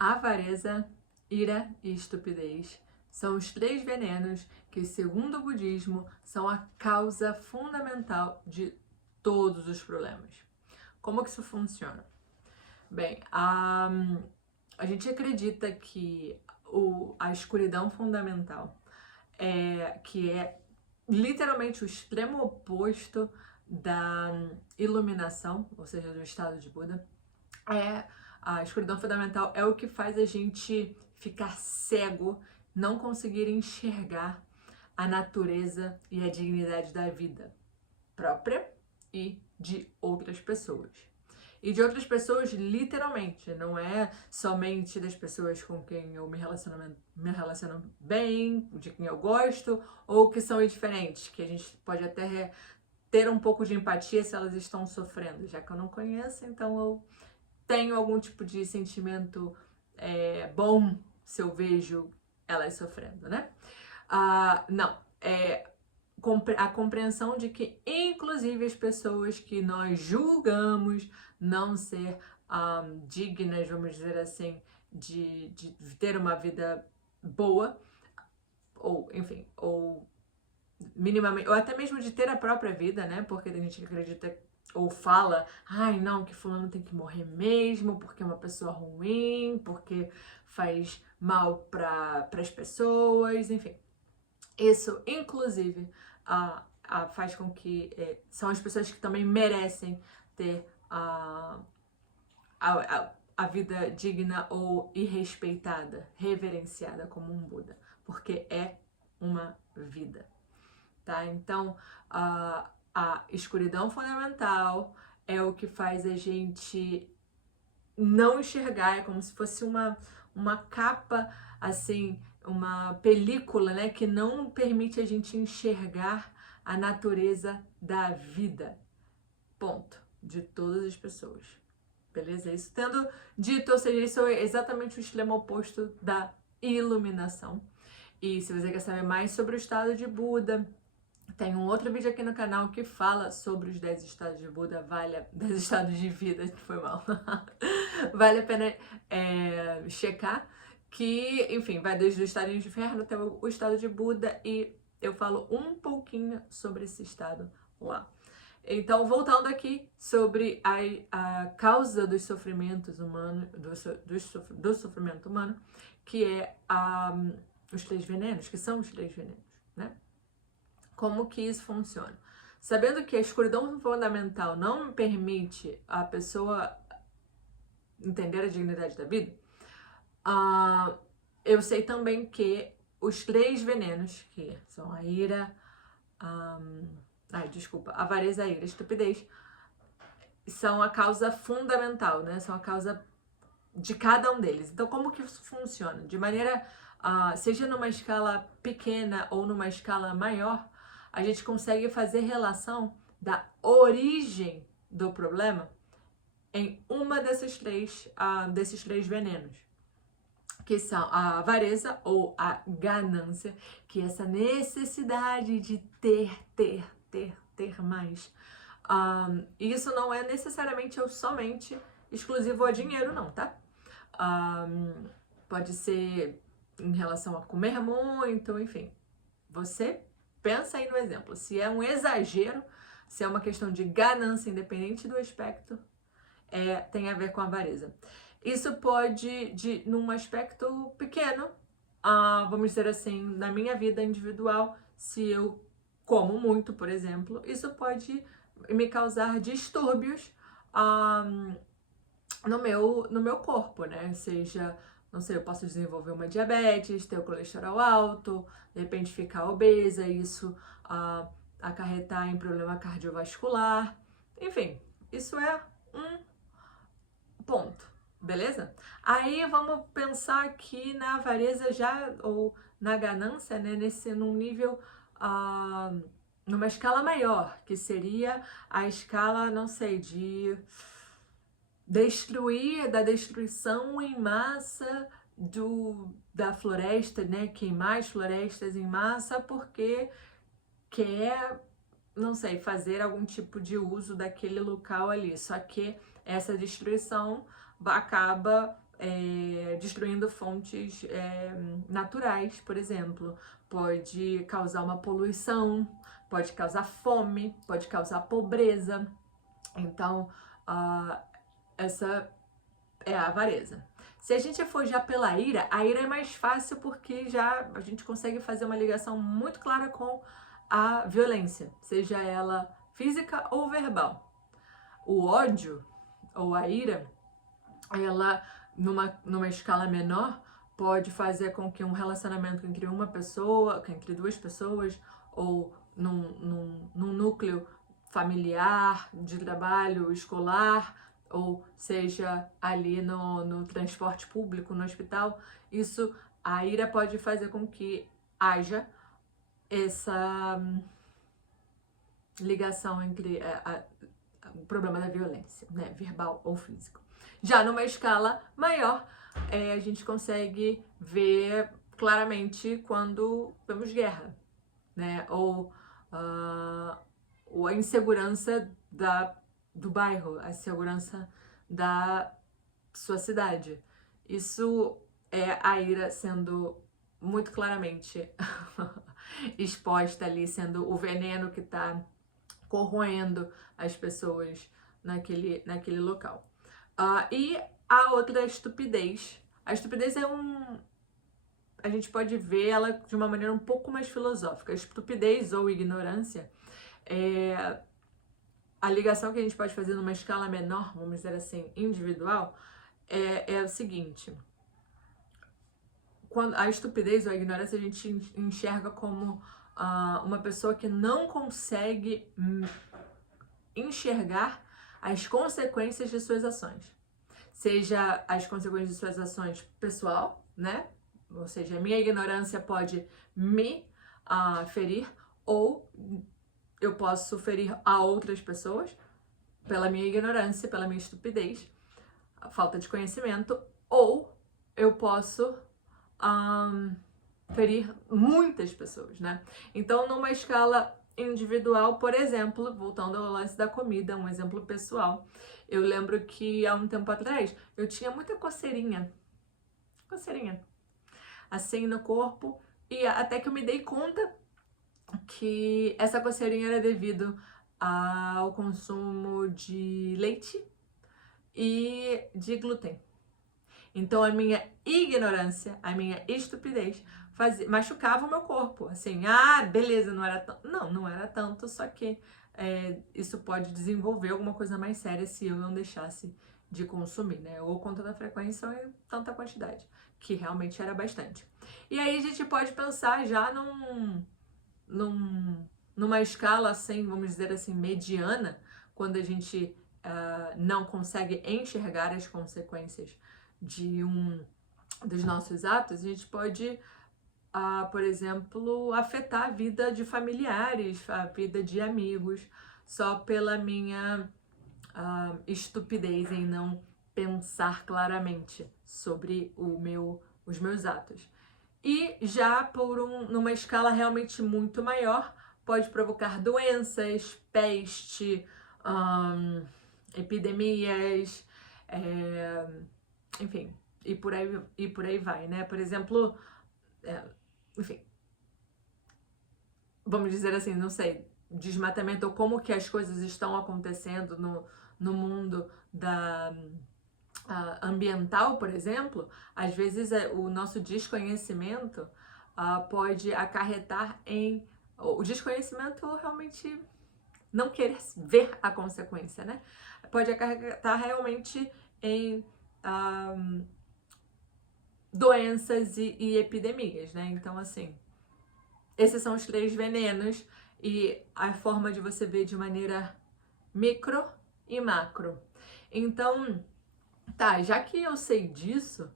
Avareza, ira e estupidez são os três venenos que, segundo o budismo, são a causa fundamental de todos os problemas. Como que isso funciona? Bem, a gente acredita que a escuridão fundamental, que é literalmente o extremo oposto da iluminação, ou seja, do estado de Buda, a escuridão fundamental é o que faz a gente ficar cego, não conseguir enxergar a natureza e a dignidade da vida própria e de outras pessoas. E de outras pessoas, literalmente, não é somente das pessoas com quem eu me relaciono bem, de quem eu gosto, ou que são indiferentes, que a gente pode até ter um pouco de empatia se elas estão sofrendo, já que eu não conheço, então eu tenho algum tipo de sentimento bom se eu vejo elas sofrendo, né? Não, a compreensão de que, inclusive, as pessoas que nós julgamos não ser dignas, vamos dizer assim, de ter uma vida boa, ou, enfim, ou minimamente, ou até mesmo de ter a própria vida, né? Porque a gente acredita ou fala, ai não, que fulano tem que morrer mesmo, porque é uma pessoa ruim, porque faz mal para as pessoas, enfim. Isso, inclusive, faz com que são as pessoas que também merecem ter a vida digna ou irrespeitada, reverenciada como um Buda, porque é uma vida. Tá? Então, a escuridão fundamental é o que faz a gente não enxergar, é como se fosse uma capa, assim, uma película, né, que não permite a gente enxergar a natureza da vida. Ponto. De todas as pessoas. Beleza? Isso tendo dito, ou seja, isso é exatamente o extremo oposto da iluminação. E se você quer saber mais sobre o estado de Buda, tem um outro vídeo aqui no canal que fala sobre os 10 estados de Buda, 10 estados de vida, foi mal. Vale a pena checar, que, enfim, vai desde o estado de inferno até o estado de Buda, e eu falo um pouquinho sobre esse estado lá. Então, voltando aqui sobre a causa dos sofrimentos humanos, do sofrimento humano, que é os três venenos, que são os três venenos, né? Como que isso funciona? Sabendo que a escuridão fundamental não me permite a pessoa entender a dignidade da vida, eu sei também que os três venenos, que são a ira, a avareza, a ira, a estupidez, são a causa fundamental, né? São a causa de cada um deles. Então, como que isso funciona? De maneira, seja numa escala pequena ou numa escala maior, a gente consegue fazer relação da origem do problema em uma desses três venenos, que são a avareza ou a ganância, que é essa necessidade de ter mais. Isso não é necessariamente ou somente exclusivo ao dinheiro, não, tá? Pode ser em relação a comer muito, enfim. Você pensa aí no exemplo. Se é um exagero, se é uma questão de ganância, independente do aspecto, tem a ver com a avareza. Isso pode, num aspecto pequeno, vamos dizer assim, na minha vida individual, se eu como muito, por exemplo, isso pode me causar distúrbios no meu corpo, né? Seja, não sei, eu posso desenvolver uma diabetes, ter o colesterol alto, de repente ficar obesa, isso acarretar em problema cardiovascular. Enfim, isso é um ponto, beleza? Aí vamos pensar aqui na avareza já, ou na ganância, né? Num nível, numa escala maior, que seria a escala, não sei, de da destruição em massa da floresta, né? Queimar as florestas em massa porque quer, não sei, fazer algum tipo de uso daquele local ali. Só que essa destruição acaba destruindo fontes naturais, por exemplo. Pode causar uma poluição, pode causar fome, pode causar pobreza. Então, essa é a avareza. Se a gente for já pela ira, a ira é mais fácil porque já a gente consegue fazer uma ligação muito clara com a violência, seja ela física ou verbal. O ódio ou a ira, ela numa escala menor pode fazer com que um relacionamento entre uma pessoa, entre duas pessoas, ou num núcleo familiar, de trabalho, escolar, ou seja, ali no transporte público, no hospital, a ira pode fazer com que haja essa ligação entre o problema da violência, né, verbal ou físico. Já numa escala maior, a gente consegue ver claramente quando vemos guerra, né, ou a insegurança do bairro, a insegurança da sua cidade. Isso é a ira sendo muito claramente exposta ali, sendo o veneno que está corroendo as pessoas naquele local. E a outra estupidez. A estupidez a gente pode ver ela de uma maneira um pouco mais filosófica. A estupidez ou ignorância a ligação que a gente pode fazer numa escala menor, vamos dizer assim, individual, é o seguinte. Quando a estupidez ou a ignorância a gente enxerga como uma pessoa que não consegue enxergar as consequências de suas ações. Seja as consequências de suas ações pessoal, né? Ou seja, a minha ignorância pode me ferir, ou eu posso ferir a outras pessoas pela minha ignorância, pela minha estupidez, falta de conhecimento, ou eu posso ferir muitas pessoas, né? Então, numa escala individual, por exemplo, voltando ao lance da comida, um exemplo pessoal, eu lembro que há um tempo atrás eu tinha muita coceirinha assim no corpo, e até que eu me dei conta que essa coceirinha era devido ao consumo de leite e de glúten. Então a minha ignorância, a minha estupidez machucava o meu corpo. Assim, beleza, não era tanto. Não era tanto, só que isso pode desenvolver alguma coisa mais séria se eu não deixasse de consumir, né? Ou conta da frequência ou em tanta quantidade, que realmente era bastante. E aí a gente pode pensar já numa escala assim, vamos dizer assim, mediana, quando a gente não consegue enxergar as consequências dos nossos atos, a gente pode, por exemplo, afetar a vida de familiares, a vida de amigos, só pela minha estupidez em não pensar claramente sobre os meus atos. E já numa escala realmente muito maior, pode provocar doenças, peste, epidemias, enfim, e por aí vai, né? Por exemplo, enfim, vamos dizer assim, não sei, desmatamento, ou como que as coisas estão acontecendo no mundo ambiental, por exemplo, às vezes o nosso desconhecimento pode acarretar o desconhecimento realmente não querer ver a consequência, né? Pode acarretar realmente em doenças e epidemias, né? Então, assim, esses são os 3 venenos e a forma de você ver de maneira micro e macro. Então, já que eu sei disso,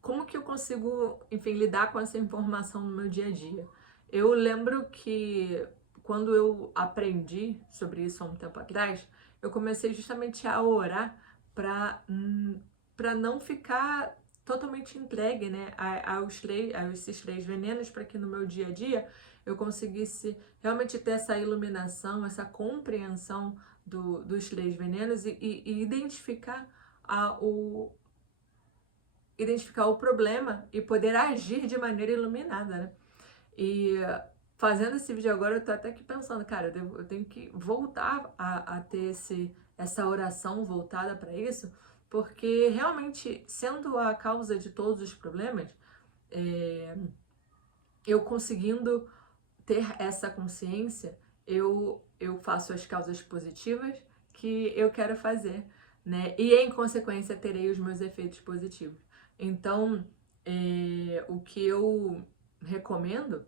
como que eu consigo, enfim, lidar com essa informação no meu dia a dia? Eu lembro que quando eu aprendi sobre isso há um tempo atrás, eu comecei justamente a orar para não ficar totalmente entregue, né, a esses 3 venenos, para que no meu dia a dia eu conseguisse realmente ter essa iluminação, essa compreensão dos 3 venenos e identificar identificar o problema e poder agir de maneira iluminada, né? E fazendo esse vídeo agora, eu tô até aqui pensando, cara, eu tenho que voltar a ter essa oração voltada para isso, porque realmente, sendo a causa de todos os problemas, eu conseguindo ter essa consciência, eu faço as causas positivas que eu quero fazer, né? E em consequência terei os meus efeitos positivos. Então, o que eu recomendo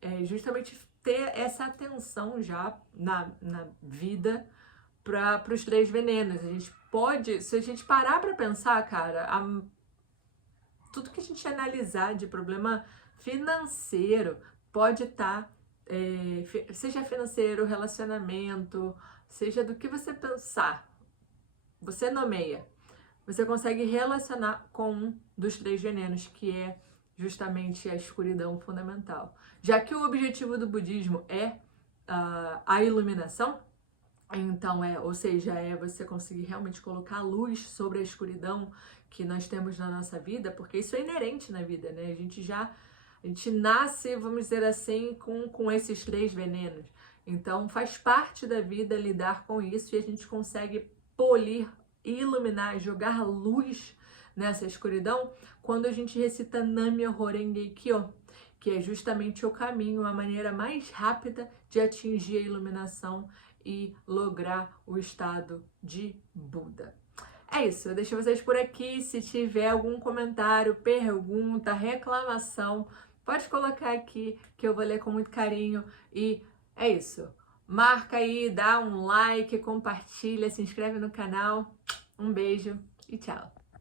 é justamente ter essa atenção já na vida para os 3 venenos. A gente pode, se a gente parar para pensar, cara, tudo que a gente analisar de problema financeiro pode estar, seja financeiro, relacionamento, seja do que você pensar, você nomeia. Você consegue relacionar com um dos 3 venenos, que é justamente a escuridão fundamental. Já que o objetivo do budismo é a iluminação, então ou seja, você conseguir realmente colocar luz sobre a escuridão que nós temos na nossa vida, porque isso é inerente na vida, né? A gente nasce, vamos dizer assim, com esses 3 venenos. Então faz parte da vida lidar com isso e a gente consegue polir, iluminar, jogar luz nessa escuridão quando a gente recita Nam-myoho Renge Kyo, que é justamente o caminho, a maneira mais rápida de atingir a iluminação e lograr o estado de Buda. É isso, eu deixo vocês por aqui. Se tiver algum comentário, pergunta, reclamação, pode colocar aqui que eu vou ler com muito carinho. E é isso. Marca aí, dá um like, compartilha, se inscreve no canal. Um beijo e tchau!